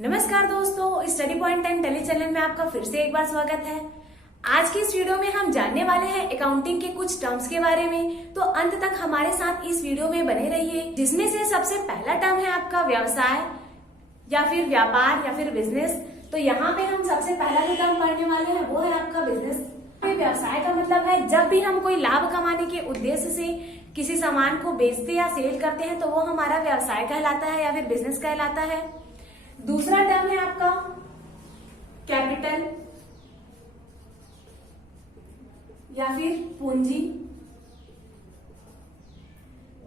नमस्कार दोस्तों, Study Point and Tele channel में आपका फिर से एक बार स्वागत है। आज की इस वीडियो में हम जानने वाले हैं अकाउंटिंग के कुछ टर्म्स के बारे में, तो अंत तक हमारे साथ इस वीडियो में बने रहिए। जिसमें से सबसे पहला टर्म है आपका व्यवसाय या फिर व्यापार या फिर बिजनेस। तो यहाँ पे हम सबसे पहला जो टर्म पढ़ने वाले हैं वो है आपका बिजनेस। व्यवसाय का मतलब है जब भी हम कोई लाभ कमाने के उद्देश्य से किसी सामान को बेचते या सेल करते हैं तो वो हमारा व्यवसाय कहलाता है या फिर बिजनेस कहलाता है। दूसरा टर्म है आपका कैपिटल या फिर पूंजी।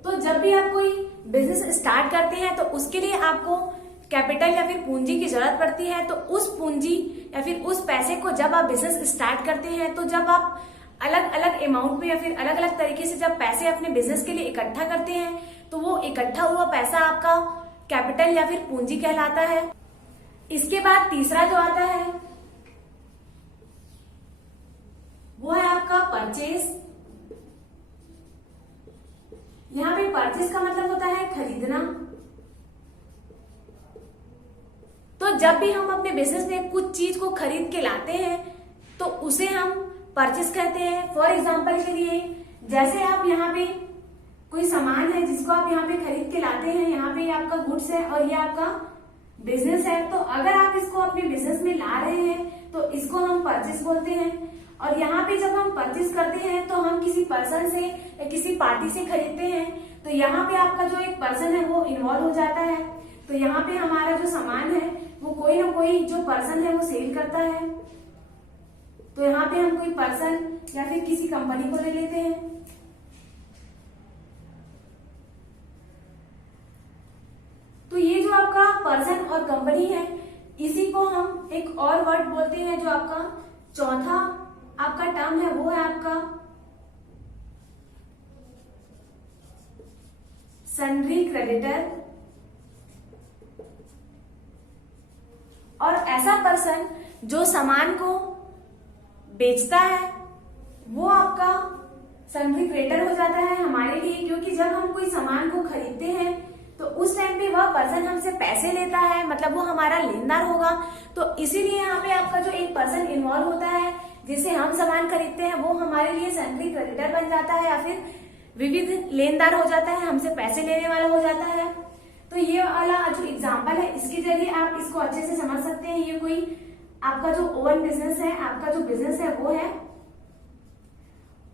तो जब भी आप कोई बिजनेस स्टार्ट करते हैं तो उसके लिए आपको कैपिटल या फिर पूंजी की जरूरत पड़ती है। तो उस पूंजी या फिर उस पैसे को जब आप बिजनेस स्टार्ट करते हैं तो जब आप अलग अलग अमाउंट में या फिर अलग अलग तरीके से जब पैसे अपने बिजनेस के लिए इकट्ठा करते हैं तो वो इकट्ठा हुआ पैसा आपका कैपिटल या फिर पूंजी कहलाता है। इसके बाद तीसरा जो आता है वो है आपका परचेज। यहां पे परचेज का मतलब होता है खरीदना। तो जब भी हम अपने बिजनेस में कुछ चीज को खरीद के लाते हैं तो उसे हम परचेज कहते हैं। फॉर एग्जाम्पल के लिए जैसे आप यहाँ पे कोई सामान है जिसको आप यहाँ पे खरीद के लाते हैं, यहाँ पे आपका गुड्स है और ये आपका बिजनेस है। तो अगर आप इसको अपने बिजनेस में ला रहे हैं तो इसको हम परचेज बोलते हैं। और यहाँ पे जब हम परचेज करते हैं तो हम किसी पर्सन से या किसी पार्टी से खरीदते हैं। तो यहाँ पे आपका जो एक पर्सन है वो इन्वॉल्व हो जाता है। तो यहाँ पे हमारा जो सामान है वो कोई ना कोई जो पर्सन है वो सेल करता है। तो यहाँ पे हम कोई पर्सन या फिर किसी कंपनी को ले लेते हैं। तो ये जो आपका पर्सन और कंपनी है इसी को हम एक और वर्ड बोलते हैं। जो आपका चौथा आपका टर्म है वो है आपका सन्ड्री क्रेडिटर। और ऐसा पर्सन जो सामान को बेचता है वो आपका सन्ड्री क्रेडिटर हो जाता है हमारे लिए, क्योंकि जब हम कोई सामान को खरीदते हैं तो उस टाइम पे वह पर्सन हमसे पैसे लेता है, मतलब वो हमारा लेनदार होगा। तो इसीलिए यहाँ पे आपका जो एक पर्सन इन्वॉल्व होता है जिसे हम सामान खरीदते हैं वो हमारे लिए सन्ड्री क्रेडिटर बन जाता है या फिर विविध लेनदार हो जाता है, हमसे पैसे लेने वाला हो जाता है। तो ये वाला जो एग्जाम्पल है इसके जरिए आप इसको अच्छे से समझ सकते हैं। ये कोई आपका जो ओवन बिजनेस है, आपका जो बिजनेस है वो है,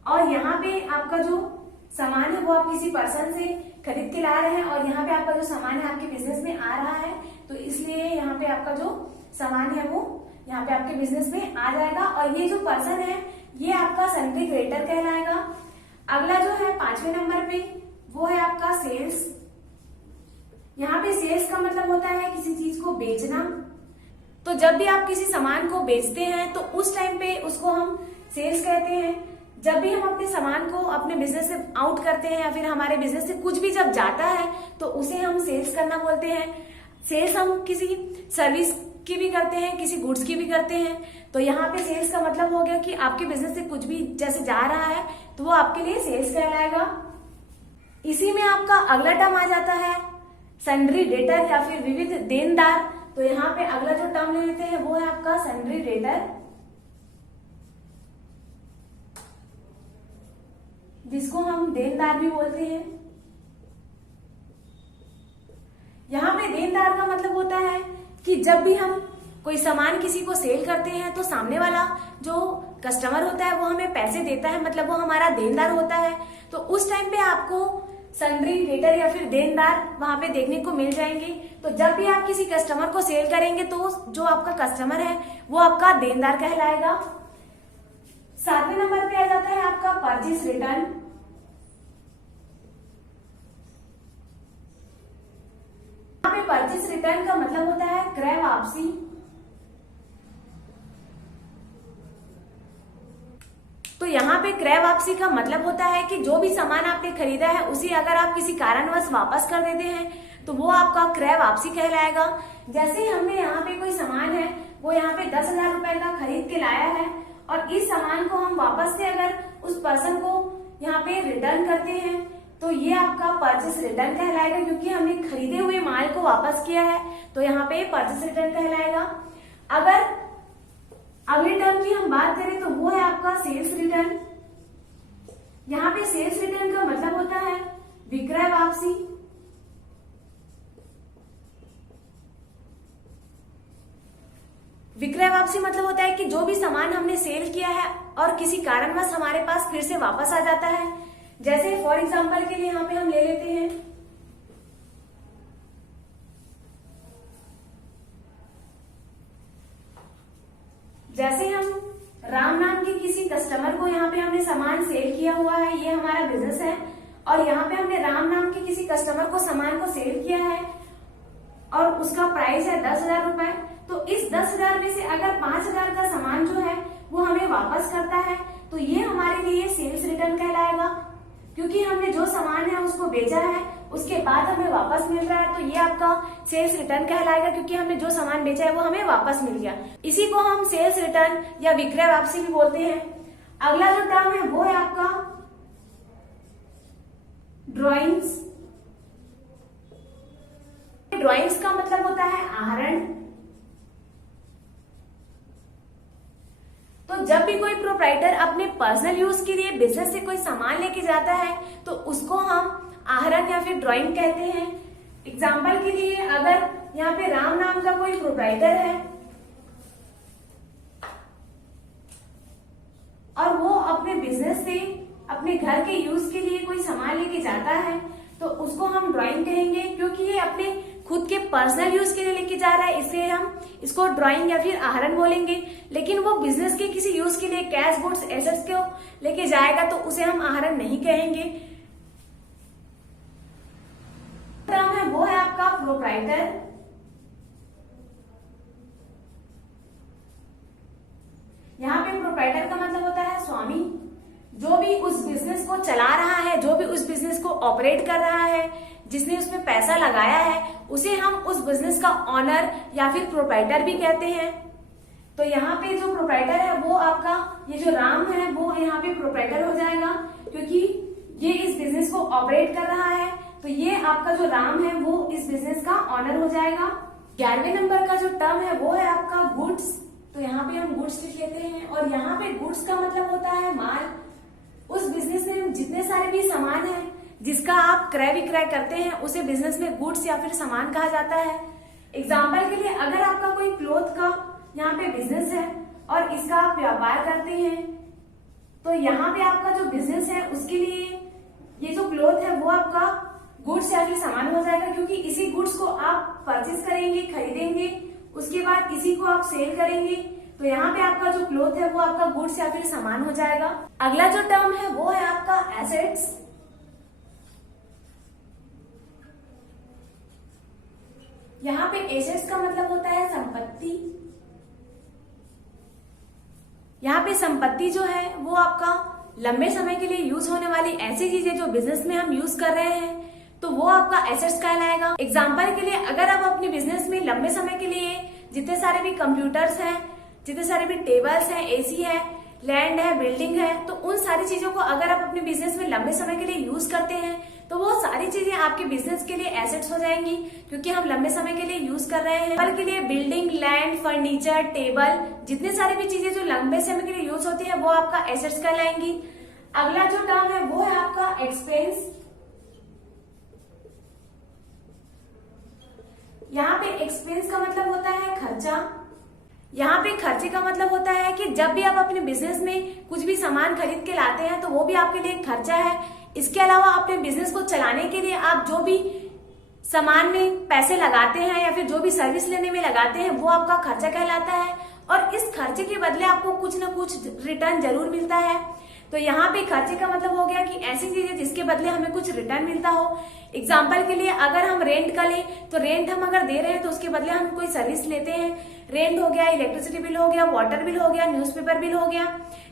और यहाँ पे आपका जो सामान है वो आप किसी पर्सन से खरीद के ला रहे हैं और यहाँ पे आपका जो सामान है आपके बिजनेस में आ रहा है। तो इसलिए यहाँ पे आपका जो सामान है वो यहाँ पे आपके बिजनेस में आ जाएगा और ये जो पर्सन है ये आपका सन्ड्री क्रेडिटर कहलाएगा। अगला जो है 5वें नंबर पे वो है आपका सेल्स। यहाँ पे सेल्स का मतलब होता है किसी चीज को बेचना। तो जब भी आप किसी सामान को बेचते हैं तो उस टाइम पे उसको हम सेल्स कहते हैं। जब भी हम अपने सामान को अपने बिजनेस से आउट करते हैं या फिर हमारे बिजनेस से कुछ भी जब जाता है तो उसे हम सेल्स करना बोलते हैं। सेल्स हम किसी सर्विस की भी करते हैं, किसी गुड्स की भी करते हैं। तो यहाँ पे सेल्स का मतलब हो गया कि आपके बिजनेस से कुछ भी जैसे जा रहा है तो वो आपके लिए सेल्स कहलाएगा। इसी में आपका अगला टर्म आ जाता है सन्ड्री डेटर या फिर विविध देनदार। तो यहाँ पे अगला जो टर्म ले लेते हैं वो है आपका सन्ड्री डेटर, जिसको हम देनदार भी बोलते हैं। यहाँ पे देनदार का मतलब होता है कि जब भी हम कोई सामान किसी को सेल करते हैं तो सामने वाला जो कस्टमर होता है वो हमें पैसे देता है, मतलब वो हमारा देनदार होता है। तो उस टाइम पे आपको सन्ड्री डेटर या फिर देनदार वहां पे देखने को मिल जाएंगे। तो जब भी आप किसी कस्टमर को सेल करेंगे तो जो आपका कस्टमर है वो आपका देनदार कहलाएगा। 7वें नंबर पे आ जाता है आपका परचेज रिटर्न। यहाँ पे परचेज रिटर्न का मतलब होता है क्रय वापसी। तो यहाँ पे क्रय वापसी का मतलब होता है कि जो भी सामान आपने खरीदा है उसे अगर आप किसी कारणवश वापस कर देते हैं तो वो आपका क्रय वापसी कहलाएगा। जैसे हमने यहाँ पे कोई सामान है वो यहाँ पे 10,000 रुपए का खरीद के लाया है और इस सामान को हम वापस से अगर उस पर्सन को यहाँ पे रिटर्न करते हैं तो ये आपका परचेस रिटर्न कहलाएगा, क्योंकि हमने खरीदे हुए माल को वापस किया है, तो यहाँ पे परचेस रिटर्न कहलाएगा। अगर अगले टर्म की हम बात करें तो वो है आपका सेल्स रिटर्न। यहाँ पे सेल्स रिटर्न का मतलब होता है विक्रय वापसी। विक्रय वापसी मतलब होता है कि जो भी सामान हमने सेल किया है और किसी कारणवश हमारे पास फिर से वापस आ जाता है। जैसे फॉर एग्जांपल के लिए यहाँ पे हम ले लेते हैं, जैसे हम राम नाम के किसी कस्टमर को यहाँ पे हमने सामान सेल किया हुआ है, ये हमारा बिजनेस है, और यहाँ पे हमने राम नाम के किसी कस्टमर को सामान को सेल किया है और उसका प्राइस है 10,000 रुपए। तो इस 10,000 में से अगर 5,000 का सामान जो है वो हमें वापस करता है, तो ये हमारे लिए सेल्स रिटर्न कहलाएगा, क्योंकि हमने जो सामान है उसको बेचा है, उसके बाद हमें वापस मिल रहा है, तो ये आपका सेल्स रिटर्न कहलाएगा, क्योंकि हमने जो सामान बेचा है वो हमें वापस मिल गया। इसी को हम सेल्स रिटर्न या विक्रय वापसी भी बोलते हैं। अगला जो टर्म है वो है आपका ड्रॉइंग्स। ड्रॉइंग्स का मतलब होता है आहरण। तो जब भी कोई प्रोप्राइटर अपने पर्सनल यूज के लिए बिजनेस से कोई सामान लेके जाता है तो उसको हम आहरण या फिर ड्राइंग कहते हैं। एग्जाम्पल के लिए अगर यहाँ पे राम नाम का कोई प्रोप्राइटर है और वो अपने बिजनेस से अपने घर के यूज के लिए कोई सामान लेके जाता है तो उसको हम ड्राइंग कहेंगे, क्योंकि ये अपने खुद के पर्सनल यूज के लिए लेके जा रहा है, इसलिए हम इसको ड्राइंग या फिर आहरण बोलेंगे। लेकिन वो बिजनेस के किसी यूज के लिए कैश गुड्स एसेट्स को लेके जाएगा तो उसे हम आहरण नहीं कहेंगे। टर्म है वो है आपका प्रोप्राइटर। यहाँ पे प्रोप्राइटर का मतलब होता है स्वामी, जो भी उस बिजनेस को चला रहा है, जो भी उस बिजनेस को ऑपरेट कर रहा है, जिसने उसमें पैसा लगाया है, उसे हम उस बिजनेस का ऑनर या फिर प्रोप्राइटर भी कहते हैं। तो यहाँ पे जो प्रोप्राइटर है वो आपका ये जो राम है वो यहाँ पे प्रोप्राइटर हो जाएगा, क्योंकि ये इस बिजनेस को ऑपरेट कर रहा है, तो ये आपका जो राम है वो इस बिजनेस का ऑनर हो जाएगा। 11वें नंबर का जो टर्म है वो है आपका गुड्स। तो यहाँ पे हम गुड्स लिख लेते हैं, और यहाँ पे गुड्स का मतलब होता है माल। उस बिजनेस में जितने सारे भी सामान है जिसका आप क्रय विक्रय करते हैं उसे बिजनेस में गुड्स या फिर सामान कहा जाता है। एग्जाम्पल के लिए अगर आपका कोई क्लोथ का यहाँ पे बिजनेस है और इसका आप व्यापार करते हैं, तो यहाँ पे आपका जो बिजनेस है उसके लिए ये जो क्लोथ है वो आपका गुड्स या फिर सामान हो जाएगा, क्योंकि इसी गुड्स को आप परचेज करेंगे, खरीदेंगे, उसके बाद इसी को आप सेल करेंगे, तो यहाँ पे आपका जो क्लोथ है वो आपका गुड्स या फिर सामान हो जाएगा। अगला जो टर्म है वो है आपका एसेट्स। यहाँ पे एसेट्स का मतलब होता है संपत्ति। यहाँ पे संपत्ति जो है वो आपका लंबे समय के लिए यूज होने वाली ऐसी चीजें जो बिजनेस में हम यूज कर रहे हैं, तो वो आपका एसेट्स कहलाएगा। एग्जाम्पल के लिए अगर आप अपने बिजनेस में लंबे समय के लिए जितने सारे भी कंप्यूटर्स हैं, जितने सारे भी टेबल्स हैं, एसी है, लैंड है, बिल्डिंग है, तो उन सारी चीजों को अगर आप अपने बिजनेस में लंबे समय के लिए यूज करते हैं तो वो सारी चीजें आपके बिजनेस के लिए एसेट्स हो जाएंगी, क्योंकि हम लंबे समय के लिए यूज कर रहे हैं। कल के लिए बिल्डिंग, लैंड, फर्नीचर, टेबल, जितने सारे भी चीजें जो लंबे समय के लिए यूज होती है वो आपका एसेट्स कहलाएंगी। अगला जो टर्म है वो है आपका एक्सपेंस। यहाँ पे एक्सपेंस का मतलब होता है खर्चा। यहाँ पे खर्चे का मतलब होता है कि जब भी आप अपने बिजनेस में कुछ भी सामान खरीद के लाते हैं तो वो भी आपके लिए खर्चा है। इसके अलावा अपने बिजनेस को चलाने के लिए आप जो भी सामान में पैसे लगाते हैं या फिर जो भी सर्विस लेने में लगाते हैं वो आपका खर्चा कहलाता है, और इस खर्चे के बदले आपको कुछ न कुछ रिटर्न जरूर मिलता है। तो यहाँ पे खर्चे का मतलब हो गया कि ऐसी चीजें जिसके बदले हमें कुछ रिटर्न मिलता हो। एग्जाम्पल के लिए अगर हम रेंट का लें तो रेंट हम अगर दे रहे हैं तो उसके बदले हम कोई सर्विस लेते हैं। रेंट हो गया, इलेक्ट्रिसिटी बिल हो गया, वाटर बिल हो गया, न्यूज़पेपर बिल हो गया।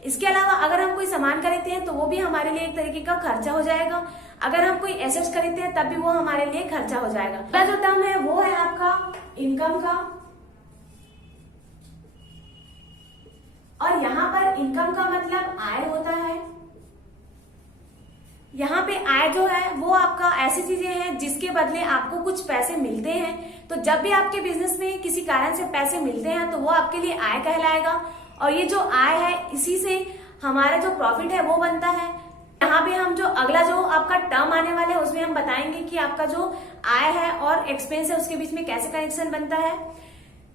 इसके अलावा अगर हम कोई सामान खरीदते हैं तो वो भी हमारे लिए एक तरीके का खर्चा हो जाएगा। अगर हम कोई एसेट्स खरीदते हैं तब भी वो हमारे लिए खर्चा हो जाएगा। अगला जो टर्म है वो है आपका इनकम का, और यहाँ पर इनकम का मतलब आय होता है। यहाँ पे आय जो है वो आपका ऐसी चीजें हैं जिसके बदले आपको कुछ पैसे मिलते हैं। तो जब भी आपके बिजनेस में किसी कारण से पैसे मिलते हैं तो वो आपके लिए आय कहलाएगा, और ये जो आय है इसी से हमारा जो प्रॉफिट है वो बनता है। यहाँ पे हम जो अगला जो आपका टर्म आने वाला है उसमें हम बताएंगे कि आपका जो आय है और एक्सपेंस है उसके बीच में कैसे कनेक्शन बनता है।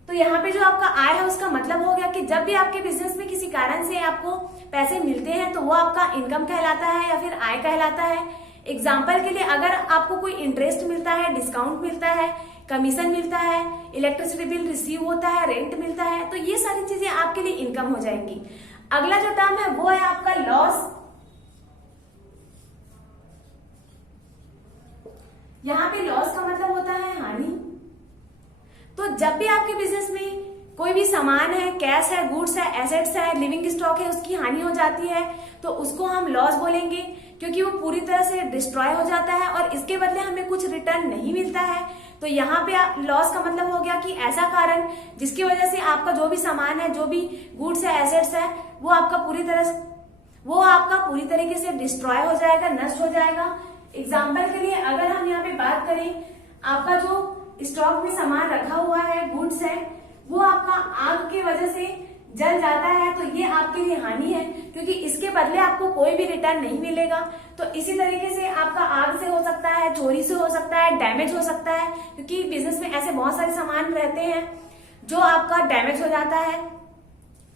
तो यहाँ पे जो आपका आय है उसका मतलब हो गया कि जब भी आपके बिजनेस में किसी कारण से आपको पैसे मिलते हैं तो वो आपका इनकम कहलाता है या फिर आय कहलाता है। एग्जाम्पल के लिए अगर आपको कोई इंटरेस्ट मिलता है, डिस्काउंट मिलता है, कमीशन मिलता है, इलेक्ट्रिसिटी बिल रिसीव होता है, रेंट मिलता है, तो ये सारी चीजें आपके लिए इनकम हो जाएंगी। अगला जो टर्म है वो है आपका लॉस। यहाँ पे लॉस का मतलब होता है हानि। तो जब भी आपके बिजनेस में कोई भी सामान है, कैश है, गुड्स है, एसेट्स है, लिविंग स्टॉक है, उसकी हानि हो जाती है तो उसको हम लॉस बोलेंगे, क्योंकि वो पूरी तरह से डिस्ट्रॉय हो जाता है और इसके बदले हमें कुछ रिटर्न नहीं मिलता है। तो यहाँ पे लॉस का मतलब हो गया कि ऐसा कारण जिसकी वजह से आपका जो भी सामान है, जो भी गुड्स है, एसेट्स है, वो आपका पूरी तरीके से डिस्ट्रॉय हो जाएगा, नष्ट हो जाएगा। एग्जाम्पल के लिए अगर हम यहाँ पे बात करें, आपका जो स्टॉक में सामान रखा हुआ है, गुड्स है, वो आपका आग की वजह से जल जाता है तो ये आपके लिए हानि है, क्योंकि इसके बदले आपको कोई भी रिटर्न नहीं मिलेगा। तो इसी तरीके से आपका आग से हो सकता है, चोरी से हो सकता है, डैमेज हो सकता है, क्योंकि बिजनेस में ऐसे बहुत सारे सामान रहते हैं जो आपका डैमेज हो जाता है।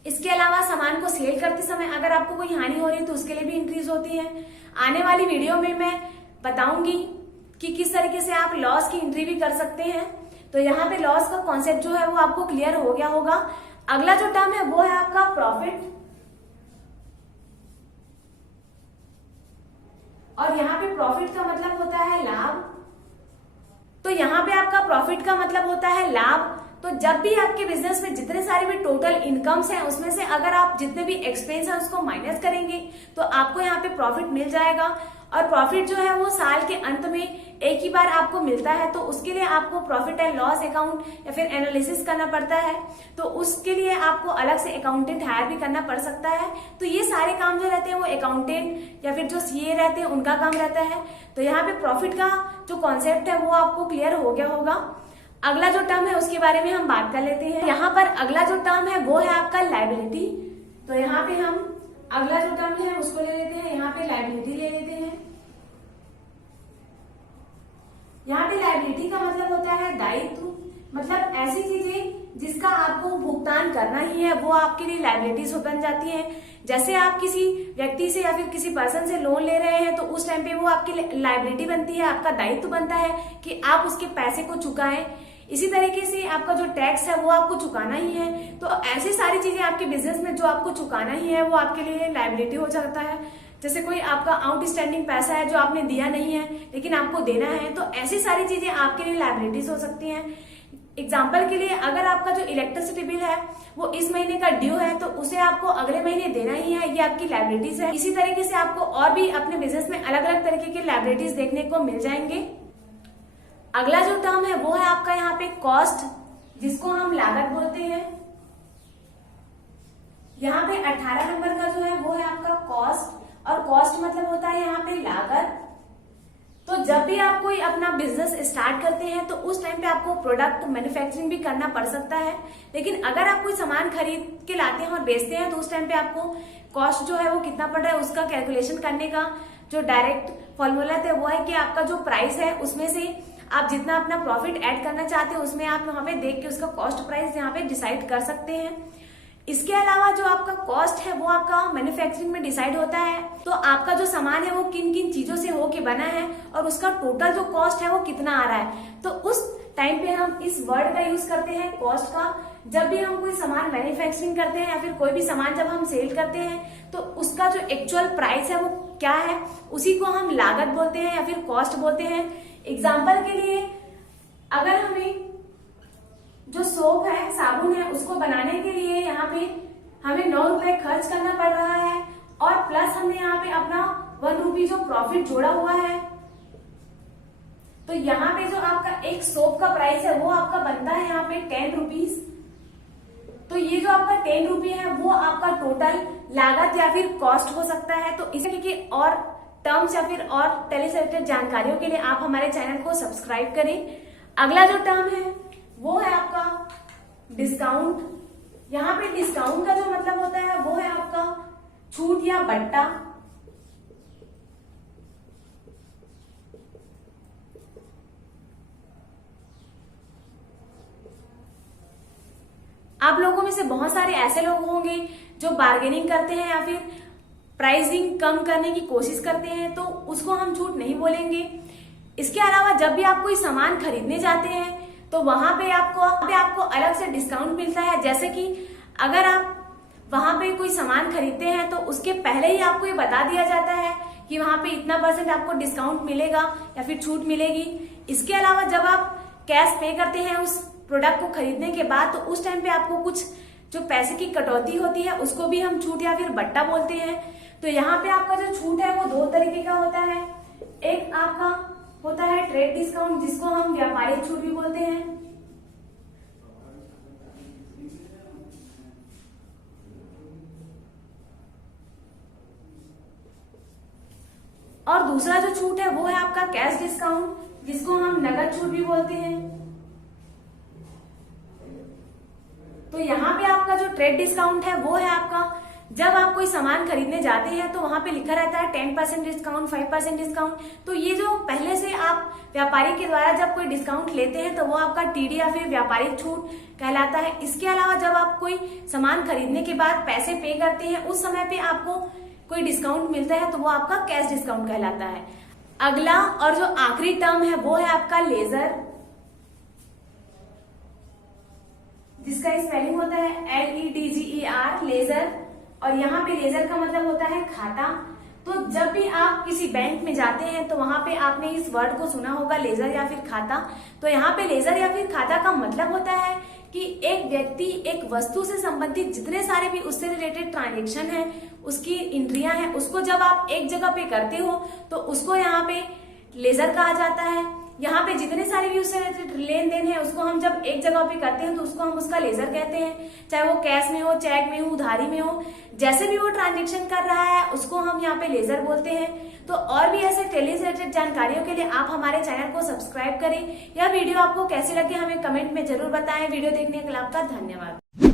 इसके अलावा सामान को सेल करते समय अगर आपको कोई हानि हो रही है तो उसके लिए भी इंक्रीज होती है। आने वाली वीडियो में मैं बताऊंगी कि किस तरीके से आप लॉस की एंट्री भी कर सकते हैं। तो यहाँ पे लॉस का कॉन्सेप्ट जो है वो आपको क्लियर हो गया होगा। अगला जो टर्म है वो है आपका प्रॉफिट, और यहाँ पे प्रॉफिट का मतलब होता है लाभ। तो यहाँ पे आपका प्रॉफिट का मतलब होता है लाभ। तो जब भी आपके बिजनेस में जितने सारे भी टोटल इनकम्स हैं उसमें से अगर आप जितने भी एक्सपेंस है उसको माइनस करेंगे तो आपको यहाँ पे प्रॉफिट मिल जाएगा। और प्रॉफिट जो है वो साल के अंत में एक ही बार आपको मिलता है, तो उसके लिए आपको प्रॉफिट एंड लॉस अकाउंट या फिर एनालिसिस करना पड़ता है। तो उसके लिए आपको अलग से अकाउंटेंट हायर भी करना पड़ सकता है। तो ये सारे काम जो रहते हैं वो अकाउंटेंट या फिर जो सीए रहते हैं उनका काम रहता है। तो यहाँ पे प्रॉफिट का जो कॉन्सेप्ट है वो आपको क्लियर हो गया होगा। अगला जो टर्म है उसके बारे में हम बात कर लेते हैं। यहाँ पर अगला जो टर्म है वो है आपका लायबिलिटी। तो यहाँ पे हम अगला जो टर्म है उसको ले लेते हैं, यहाँ पे लायबिलिटी ले लेते हैं। यहाँ पे लायबिलिटी का मतलब होता है दायित्व, मतलब ऐसी चीजें जिसका आपको भुगतान करना ही है वो आपके लिए लायबिलिटीज बन जाती हैं। जैसे आप किसी व्यक्ति से या फिर किसी पर्सन से लोन ले रहे हैं तो उस टाइम पे वो आपकी लायबिलिटी बनती है, आपका दायित्व बनता है कि आप उसके पैसे को चुकाएं। इसी तरीके से आपका जो टैक्स है वो आपको चुकाना ही है। तो ऐसी सारी चीजें आपके बिजनेस में जो आपको चुकाना ही है वो आपके लिए लायबिलिटी हो जाता है। जैसे कोई आपका आउटस्टैंडिंग पैसा है जो आपने दिया नहीं है लेकिन आपको देना है, तो ऐसी सारी चीजें आपके लिए लायबिलिटीज हो सकती हैं। एग्जाम्पल के लिए अगर आपका जो इलेक्ट्रिसिटी बिल है वो इस महीने का ड्यू है तो उसे आपको अगले महीने देना ही है, ये आपकी लायबिलिटीज है। इसी तरीके से आपको और भी अपने बिजनेस में अलग अलग तरीके के लायबिलिटीज देखने को मिल जाएंगे। अगला जो टर्म है वो है आपका यहाँ पे कॉस्ट, जिसको हम लागत बोलते हैं। यहाँ पे 18 नंबर का जो है वो है आपका कॉस्ट, और कॉस्ट मतलब होता है यहाँ पे लागत। तो जब भी आप कोई अपना बिजनेस स्टार्ट करते हैं तो उस टाइम पे आपको प्रोडक्ट मैन्युफैक्चरिंग भी करना पड़ सकता है, लेकिन अगर आप कोई सामान खरीद के लाते हैं और बेचते हैं तो उस टाइम पे आपको कॉस्ट जो है वो कितना पड़ रहा है उसका कैलकुलेशन करने का जो डायरेक्ट फॉर्मूला है वो है कि आपका जो प्राइस है उसमें से आप जितना अपना प्रॉफिट ऐड करना चाहते हैं उसमें आप यहाँ पे देख के उसका कॉस्ट प्राइस यहाँ पे डिसाइड कर सकते हैं। इसके अलावा जो आपका कॉस्ट है वो आपका मैन्युफैक्चरिंग में डिसाइड होता है, तो आपका जो सामान है वो किन किन चीजों से होके बना है और उसका टोटल जो कॉस्ट है वो कितना आ रहा है। तो उस टाइम पे हम इस वर्ड का यूज करते हैं कॉस्ट का। जब भी हम कोई सामान मैन्युफैक्चरिंग करते हैं या फिर कोई भी सामान जब हम सेल करते हैं तो उसका जो एक्चुअल प्राइस है वो क्या है उसी को हम लागत बोलते हैं या फिर कॉस्ट बोलते हैं। एग्जाम्पल के लिए अगर हमें जो सोप है, साबुन है, उसको बनाने के लिए यहाँ पे हमें 9 रुपए खर्च करना पड़ रहा है और प्लस हमने यहाँ पे अपना 1 रुपी जो प्रॉफिट जोड़ा हुआ है, तो यहाँ पे जो आपका एक सोप का प्राइस है वो आपका बनता है यहाँ पे 10 रुपीज। तो ये जो आपका 10 रुपये है वो आपका टोटल लागत या फिर कॉस्ट हो सकता है। तो इसी के और टर्म्स या फिर और टैली से रिलेटेड जानकारियों के लिए आप हमारे चैनल को सब्सक्राइब करें। अगला जो टर्म है वो है आपका डिस्काउंट। यहाँ पे डिस्काउंट का जो मतलब होता है वो है आपका छूट या बट्टा। आप लोगों में से बहुत सारे ऐसे लोग होंगे जो बार्गेनिंग करते हैं या फिर प्राइसिंग कम करने की कोशिश करते हैं, तो उसको हम छूट नहीं बोलेंगे। इसके अलावा जब भी आप कोई सामान खरीदने जाते हैं तो वहां पे आपको अलग से डिस्काउंट मिलता है। जैसे कि अगर आप वहां पे कोई सामान खरीदते हैं तो उसके पहले ही आपको ये बता दिया जाता है कि वहां पे इतना % आपको डिस्काउंट मिलेगा या फिर छूट मिलेगी। इसके अलावा जब आप कैश पे करते हैं उस प्रोडक्ट को खरीदने के बाद, तो उस टाइम पे आपको कुछ जो पैसे की कटौती होती है उसको भी हम छूट या फिर बट्टा बोलते हैं। तो यहाँ पे आपका जो छूट है वो 2 तरीके का होता है। एक आपका होता है ट्रेड डिस्काउंट, जिसको हम व्यापारिक छूट भी बोलते हैं, और दूसरा जो छूट है वो है आपका कैश डिस्काउंट, जिसको हम नगद छूट भी बोलते हैं। तो यहाँ पे आपका जो ट्रेड डिस्काउंट है वो है आपका जब आप कोई सामान खरीदने जाते हैं तो वहां पे लिखा रहता है 10% डिस्काउंट, 5% डिस्काउंट। तो ये जो पहले से आप व्यापारी के द्वारा जब कोई डिस्काउंट लेते हैं तो वो आपका टीडी या फिर व्यापारिक छूट कहलाता है। इसके अलावा जब आप कोई सामान खरीदने के बाद पैसे पे करते हैं उस समय पे आपको कोई डिस्काउंट मिलता है तो वो आपका कैश डिस्काउंट कहलाता है। अगला और जो आखिरी टर्म है वो है आपका लेजर, जिसका स्पेलिंग होता है LEDGER, लेजर। और यहाँ पे लेजर का मतलब होता है खाता। तो जब भी आप किसी बैंक में जाते हैं तो वहां पे आपने इस वर्ड को सुना होगा, लेजर या फिर खाता। तो यहाँ पे लेजर या फिर खाता का मतलब होता है कि एक व्यक्ति एक वस्तु से संबंधित जितने सारे भी उससे रिलेटेड ट्रांजेक्शन है, उसकी एंट्रियां हैं, उसको जब आप एक जगह पे करते हो तो उसको यहाँ पे लेजर कहा जाता है। यहाँ पे जितने सारे भी उससे रिलेटेड लेन देन है उसको हम जब एक जगह पे करते हैं तो उसको हम उसका लेजर कहते हैं। चाहे वो कैश में हो, चेक में हो, उधारी में हो, जैसे भी वो ट्रांजेक्शन कर रहा है उसको हम यहाँ पे लेजर बोलते हैं। तो और भी ऐसे टैली से रिलेटेड जानकारियों के लिए आप हमारे चैनल को सब्सक्राइब करें। यह वीडियो आपको कैसे लगे हमें कमेंट में जरूर बताएं। वीडियो देखने के लिए आपका धन्यवाद।